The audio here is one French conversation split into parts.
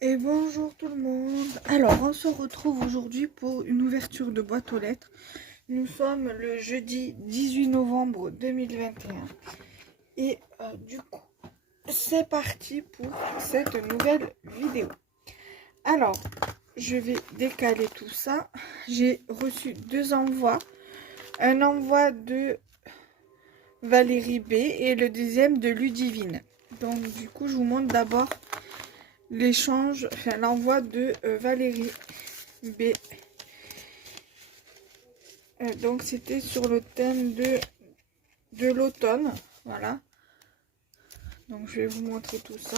Et bonjour tout le monde. Alors, on se retrouve aujourd'hui pour une ouverture de boîte aux lettres. Nous sommes le jeudi 18 novembre 2021. Et du coup, c'est parti pour cette nouvelle vidéo. Alors, je vais décaler tout ça. J'ai reçu deux envois. Un envoi de Valérie B et le deuxième de Ludivine. Donc, du coup, je vous montre d'abord l'échange, enfin l'envoi de Valérie B. Donc c'était sur le thème de l'automne. Voilà. Donc je vais vous montrer tout ça.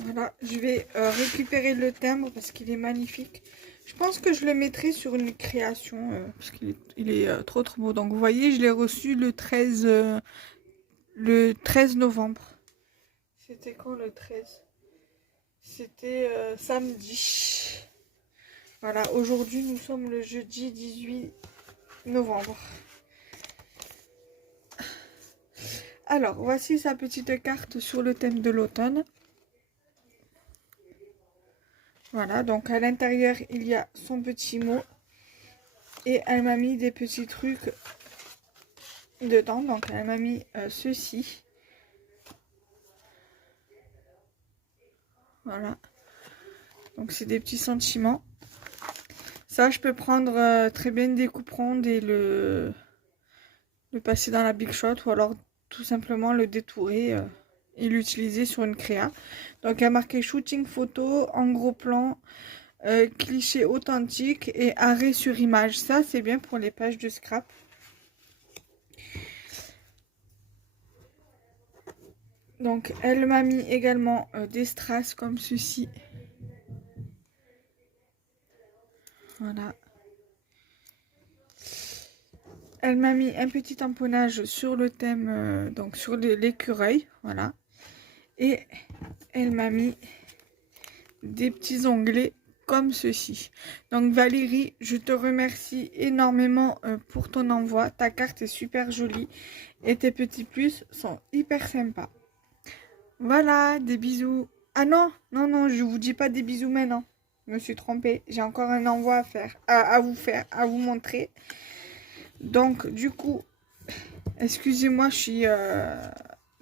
Voilà, je vais récupérer le timbre parce qu'il est magnifique. Je pense que je le mettrai sur une création parce qu'il est trop beau. Donc vous voyez, je l'ai reçu le 13 novembre. C'était quand le 13? C'était samedi. Voilà, aujourd'hui nous sommes le jeudi 18 novembre. Alors, voici sa petite carte sur le thème de l'automne. Voilà, donc à l'intérieur, il y a son petit mot. Et elle m'a mis des petits trucs dedans. Donc, elle m'a mis ceci. Voilà. Donc, c'est des petits sentiments. Ça, je peux prendre très bien des coupes rondes et le passer dans la Big Shot. Ou alors, tout simplement, le détourer et l'utiliser sur une créa. Donc, il y a marqué shooting photo en gros plan. Cliché authentique et arrêt sur image. Ça, c'est bien pour les pages de scrap. Donc, elle m'a mis également des strass comme ceci. Voilà. Elle m'a mis un petit tamponnage sur le thème, donc sur l'écureuil. Voilà. Et elle m'a mis des petits onglets comme ceci. Donc Valérie, je te remercie énormément pour ton envoi. Ta carte est super jolie et tes petits plus sont hyper sympas. Voilà, des bisous. Ah non, non, non, je vous dis pas des bisous maintenant. Je me suis trompée. J'ai encore un envoi à faire, à vous faire, à vous montrer. Donc, du coup, excusez-moi, je suis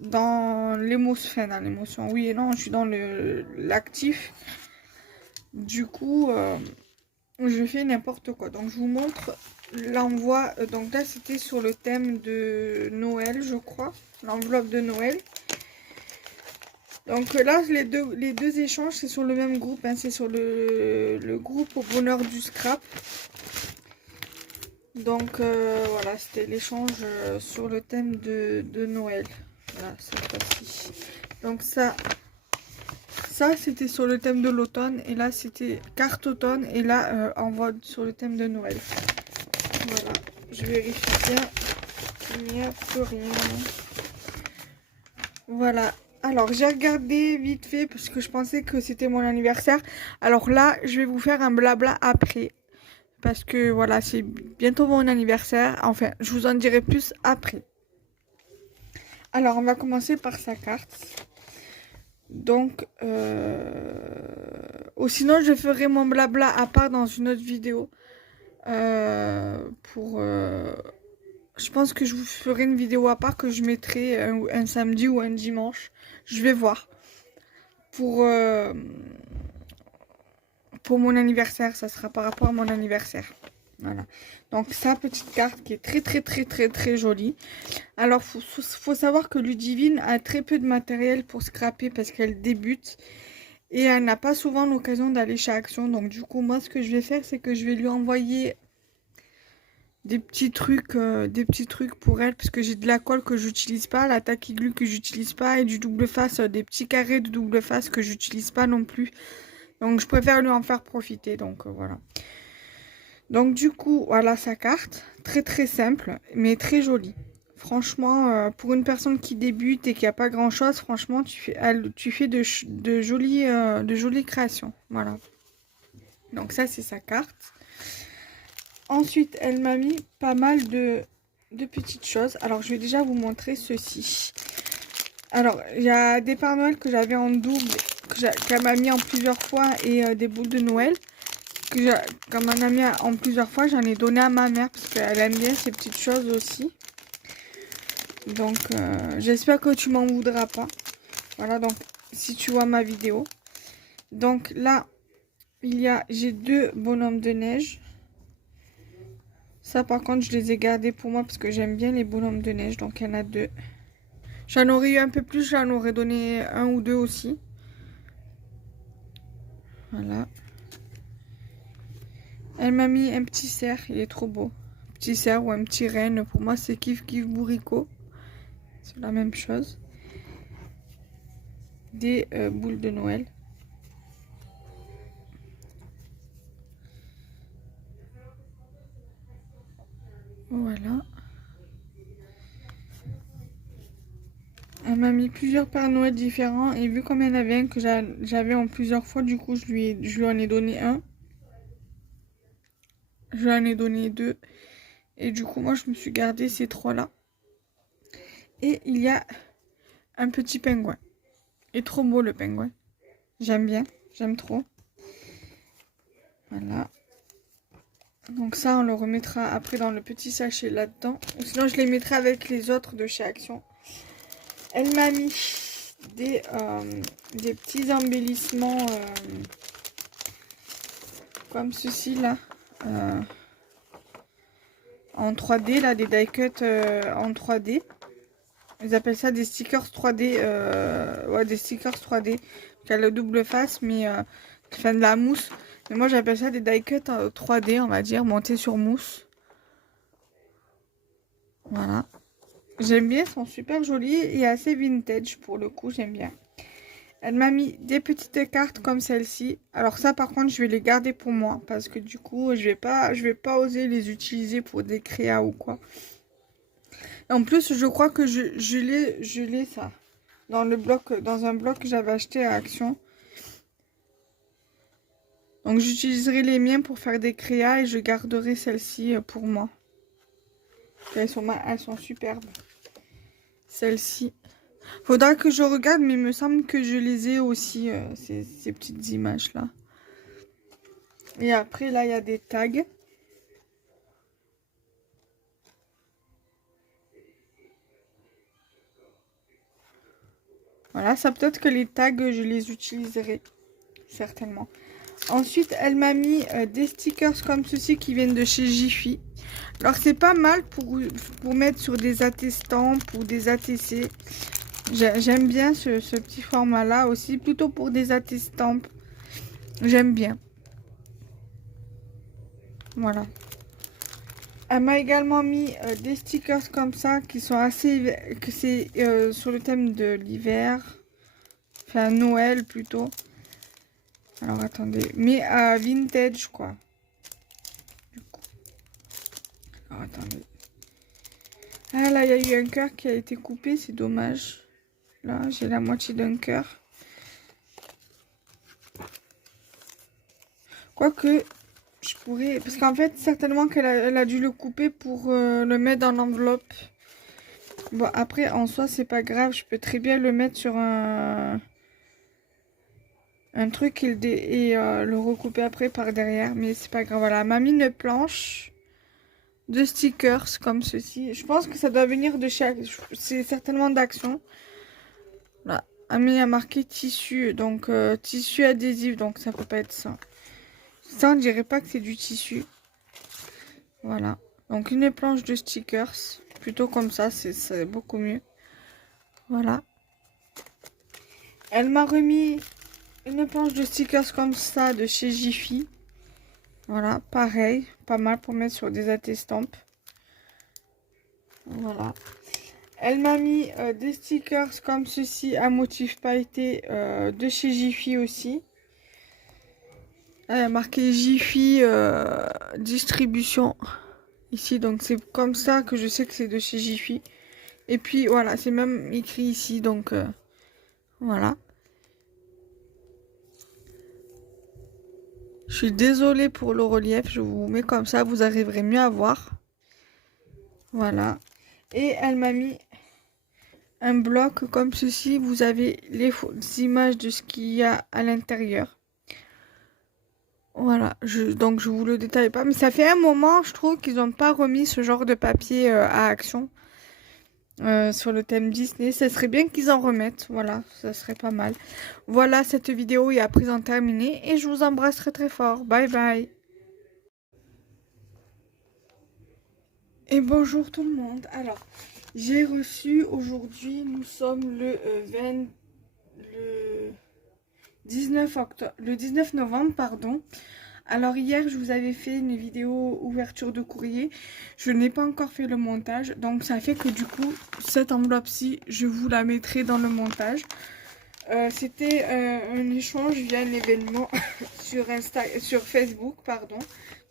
dans l'émotion, enfin dans l'émotion, oui et non, je suis dans l'actif. Du coup, je fais n'importe quoi. Donc, je vous montre l'envoi. Donc là, c'était sur le thème de Noël, je crois. L'enveloppe de Noël. Donc là, les deux échanges, c'est sur le même groupe. Hein, c'est sur le groupe au bonheur du scrap. Donc voilà, c'était l'échange sur le thème de Noël. Voilà, cette fois-ci. Donc ça c'était sur le thème de l'automne. Et là, c'était carte automne. Et là, envoi sur le thème de Noël. Voilà, je vérifie bien qu'il n'y a plus rien. Voilà. Alors, j'ai regardé vite fait parce que je pensais que c'était mon anniversaire. Alors là, je vais vous faire un blabla après. Parce que voilà, c'est bientôt mon anniversaire. Enfin, je vous en dirai plus après. Alors, on va commencer par sa carte. Donc, ou sinon, je ferai mon blabla à part dans une autre vidéo. Je pense que je vous ferai une vidéo à part que je mettrai un samedi ou un dimanche. Je vais voir. Pour mon anniversaire, ça sera par rapport à mon anniversaire. Voilà. Donc, sa petite carte qui est très jolie. Alors, faut savoir que Ludivine a très peu de matériel pour scraper parce qu'elle débute. Et elle n'a pas souvent l'occasion d'aller chez Action. Donc, du coup, moi, ce que je vais faire, c'est que je vais lui envoyer des petits trucs pour elle. Parce que j'ai de la colle que j'utilise pas, la tacky glue que j'utilise pas. Et du double face, des petits carrés de double face que j'utilise pas non plus. Donc, je préfère lui en faire profiter. Donc, voilà. Donc, du coup, voilà sa carte. Très simple, mais très jolie. Franchement, pour une personne qui débute et qui n'a pas grand-chose, franchement, tu fais de jolies créations. Voilà. Donc, ça, c'est sa carte. Ensuite, elle m'a mis pas mal de deux petites choses. Alors, je vais déjà vous montrer ceci. Alors, il y a des Pères Noël que j'avais en double, qu'elle m'a mis en plusieurs fois, et des boules de Noël comme m'en a mis en plusieurs fois. J'en ai donné à ma mère parce qu'elle aime bien ces petites choses aussi. Donc, j'espère que tu m'en voudras pas. Voilà, donc, si tu vois ma vidéo. Donc, là, j'ai deux bonhommes de neige. Ça, par contre, je les ai gardés pour moi parce que j'aime bien les bonhommes de neige. Donc, il y en a deux. J'en aurais eu un peu plus, j'en aurais donné un ou deux aussi. Voilà. Elle m'a mis un petit cerf, il est trop beau. Petit cerf ou un petit renne, pour moi c'est Kif Kif Bourricot. C'est la même chose. Des boules de Noël. Voilà. Elle m'a mis plusieurs Pères Noël différents et vu comme il y en avait un que j'avais en plusieurs fois, du coup je lui en ai donné un. Je lui en ai donné deux. Et du coup moi je me suis gardé ces trois là. Et il y a un petit pingouin. Il est trop beau le pingouin. J'aime bien, j'aime trop. Voilà. Donc ça, on le remettra après dans le petit sachet là-dedans. Ou sinon, je les mettrai avec les autres de chez Action. Elle m'a mis des petits embellissements comme ceci là. En 3D, là, des die cuts en 3D. Ils appellent ça des stickers 3D. Ouais, des stickers 3D. Qui a le double face, mais qui fait de la mousse. Mais moi, j'appelle ça des die cuts 3D, on va dire, montés sur mousse. Voilà. J'aime bien, elles sont super jolies et assez vintage pour le coup, j'aime bien. Elle m'a mis des petites cartes comme celle-ci. Alors ça, par contre, je vais les garder pour moi parce que du coup, je vais pas oser les utiliser pour des créas ou quoi. En plus, je crois que je l'ai ça dans un bloc que j'avais acheté à Action. Donc j'utiliserai les miens pour faire des créas et je garderai celle-ci pour moi. Elles sont superbes. Celle-ci. Faudra que je regarde, mais il me semble que je les ai aussi, ces petites images-là. Et après, là, il y a des tags. Voilà, ça peut-être que les tags, je les utiliserai. Certainement. Ensuite, elle m'a mis des stickers comme ceci qui viennent de chez Jiffy. Alors, c'est pas mal pour mettre sur des attestants, pour des ATC. J'aime bien ce petit format-là aussi, plutôt pour des attestants. J'aime bien. Voilà. Elle m'a également mis des stickers comme ça qui sont assez... que c'est sur le thème de l'hiver. Enfin, Noël plutôt. Alors, attendez. Mais à vintage, quoi. Du coup. Alors, attendez. Ah, là, il y a eu un cœur qui a été coupé. C'est dommage. Là, j'ai la moitié d'un cœur. Quoique, je pourrais... Parce qu'en fait, certainement qu'elle a dû le couper pour le mettre dans l'enveloppe. Bon, après, en soi, c'est pas grave. Je peux très bien le mettre sur un truc et le recouper après par derrière. Mais c'est pas grave. Voilà, elle m'a mis une planche de stickers comme ceci. Je pense que ça doit venir de chez... C'est certainement d'Action. Là, elle m'a marqué tissu. Donc, tissu adhésif. Donc, ça peut pas être ça. Ça, on dirait pas que c'est du tissu. Voilà. Donc, une planche de stickers. Plutôt comme ça, c'est beaucoup mieux. Voilà. Elle m'a remis une planche de stickers comme ça de chez Jiffy. Voilà, pareil. Pas mal pour mettre sur des attestampes. Voilà. Elle m'a mis des stickers comme ceci à motif pailleté de chez Jiffy aussi. Elle a marqué Jiffy distribution ici. Donc c'est comme ça que je sais que c'est de chez Jiffy. Et puis voilà, c'est même écrit ici. Donc voilà. Je suis désolée pour le relief. Je vous mets comme ça, vous arriverez mieux à voir. Voilà. Et elle m'a mis un bloc comme ceci. Vous avez les images de ce qu'il y a à l'intérieur. Voilà, donc je vous le détaille pas. Mais ça fait un moment, je trouve, qu'ils n'ont pas remis ce genre de papier à Action sur le thème Disney. Ça serait bien qu'ils en remettent. Voilà, ça serait pas mal. Voilà, cette vidéo est à présent terminée. Et je vous embrasse très très fort. Bye bye. Et bonjour tout le monde. Alors, j'ai reçu aujourd'hui, nous sommes le 19 novembre, pardon. Alors hier, je vous avais fait une vidéo ouverture de courrier. Je n'ai pas encore fait le montage. Donc ça fait que du coup, cette enveloppe-ci, je vous la mettrai dans le montage. C'était un échange via un événement sur Facebook, pardon.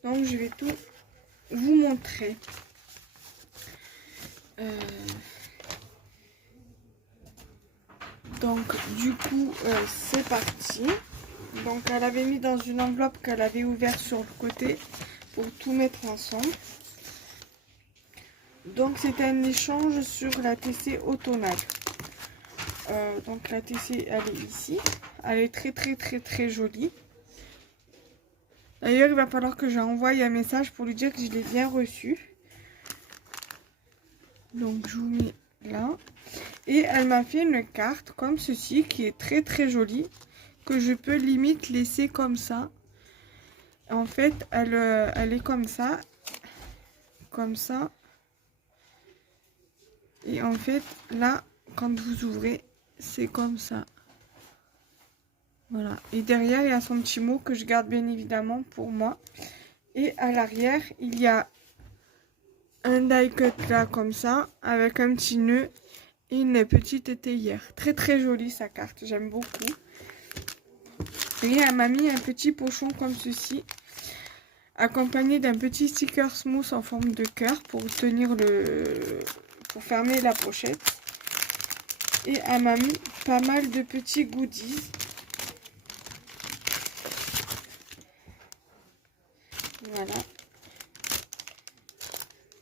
Donc je vais tout vous montrer. Donc du coup, c'est parti. Donc elle avait mis dans une enveloppe qu'elle avait ouverte sur le côté pour tout mettre ensemble. Donc c'est un échange sur la TC automnale. Donc la TC elle est ici. Elle est très jolie. D'ailleurs il va falloir que j'envoie un message pour lui dire que je l'ai bien reçu. Donc je vous mets là. Et elle m'a fait une carte comme ceci qui est très jolie. Que je peux limite laisser comme ça. En fait, elle est comme ça. Comme ça. Et en fait, là, quand vous ouvrez, c'est comme ça. Voilà. Et derrière, il y a son petit mot que je garde bien évidemment pour moi. Et à l'arrière, il y a un die cut là, comme ça, avec un petit nœud et une petite théière. Très jolie sa carte, j'aime beaucoup. Et elle m'a mis un petit pochon comme ceci, accompagné d'un petit sticker smooth en forme de cœur pour tenir pour fermer la pochette. Et elle m'a mis pas mal de petits goodies. Voilà.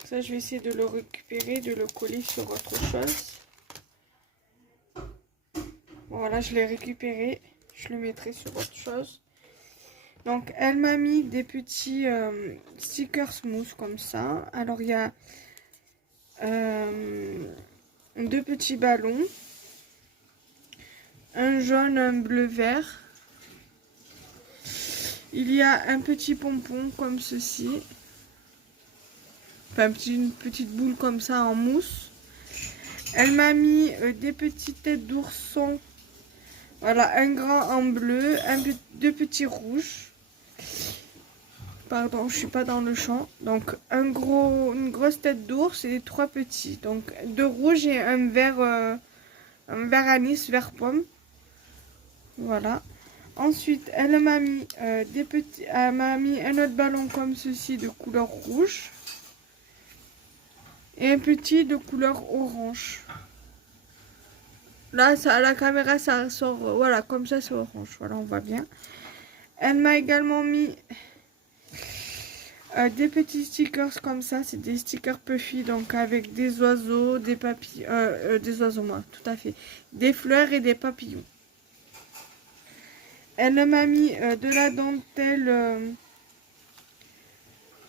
Ça, je vais essayer de le récupérer, de le coller sur autre chose. Voilà, je l'ai récupéré. Je le mettrai sur autre chose. Donc, elle m'a mis des petits stickers smooth comme ça. Alors, il y a deux petits ballons. Un jaune, un bleu, vert. Il y a un petit pompon comme ceci. Enfin, une petite boule comme ça en mousse. Elle m'a mis des petites têtes d'ourson. Voilà, un grand en bleu, deux petits rouges. Pardon, je suis pas dans le champ. Donc, une grosse tête d'ours et trois petits. Donc, deux rouges et un vert anis, vert pomme. Voilà. Ensuite, elle m'a mis un autre ballon comme ceci de couleur rouge. Et un petit de couleur orange. Là, à la caméra, ça sort, voilà, comme ça, c'est orange. Voilà, on voit bien. Elle m'a également mis des petits stickers comme ça. C'est des stickers puffy, donc avec des oiseaux, des papillons, des oiseaux, moi, tout à fait. Des fleurs et des papillons. Elle m'a mis de la dentelle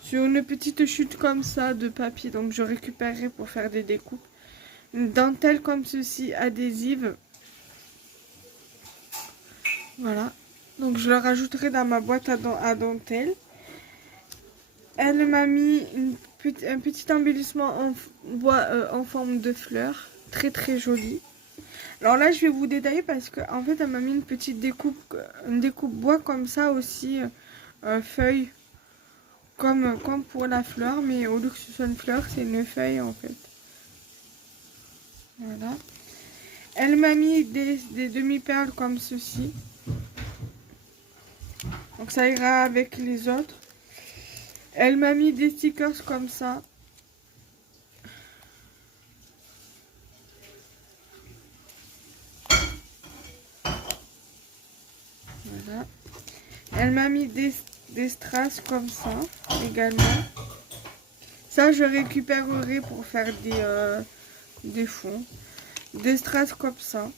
sur une petite chute comme ça de papier. Donc, je récupérerai pour faire des découpes. Une dentelle comme ceci, adhésive. Voilà. Donc je le rajouterai dans ma boîte à dentelle. Elle m'a mis un petit embellissement en bois en forme de fleur. Très joli. Alors là je vais vous détailler parce que en fait elle m'a mis une petite découpe bois comme ça aussi. Feuille. Comme pour la fleur. Mais au lieu que ce soit une fleur, c'est une feuille en fait. Voilà. Elle m'a mis des demi-perles comme ceci. Donc ça ira avec les autres. Elle m'a mis des stickers comme ça. Voilà. Elle m'a mis des strass comme ça également. Ça, je récupérerai pour faire des fonds. Des strass comme ça.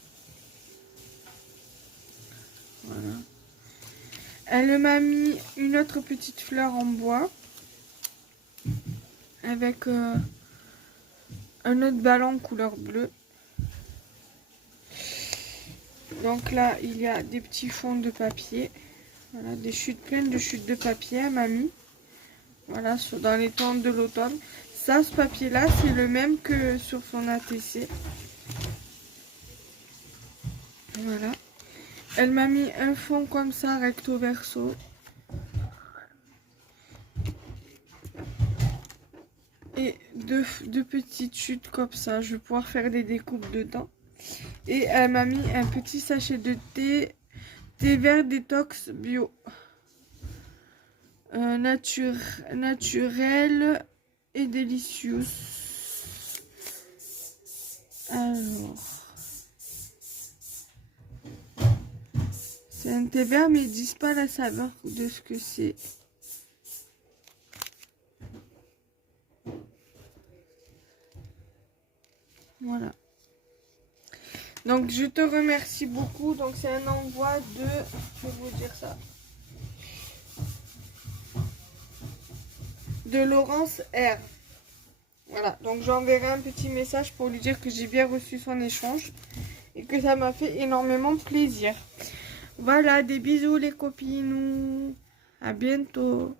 Voilà. Elle m'a mis une autre petite fleur en bois. Avec un autre ballon couleur bleue. Donc là, il y a des petits fonds de papier. Voilà, des chutes pleines de chutes de papier, elle m'a mis. Voilà, dans les tons de l'automne. Ça, ce papier-là, c'est le même que sur son ATC. Voilà. Elle m'a mis un fond comme ça, recto verso. Et deux petites chutes comme ça. Je vais pouvoir faire des découpes dedans. Et elle m'a mis un petit sachet de thé vert détox bio. Naturel et délicieux. Alors, c'est un thé vert, mais ils disent pas la saveur de ce que c'est. Voilà. Donc, je te remercie beaucoup. Donc, c'est un envoi de... Je vais vous dire ça. De Laurence R. Voilà. Donc, j'enverrai un petit message pour lui dire que j'ai bien reçu son échange. Et que ça m'a fait énormément plaisir. Voilà. Des bisous les copines. À bientôt.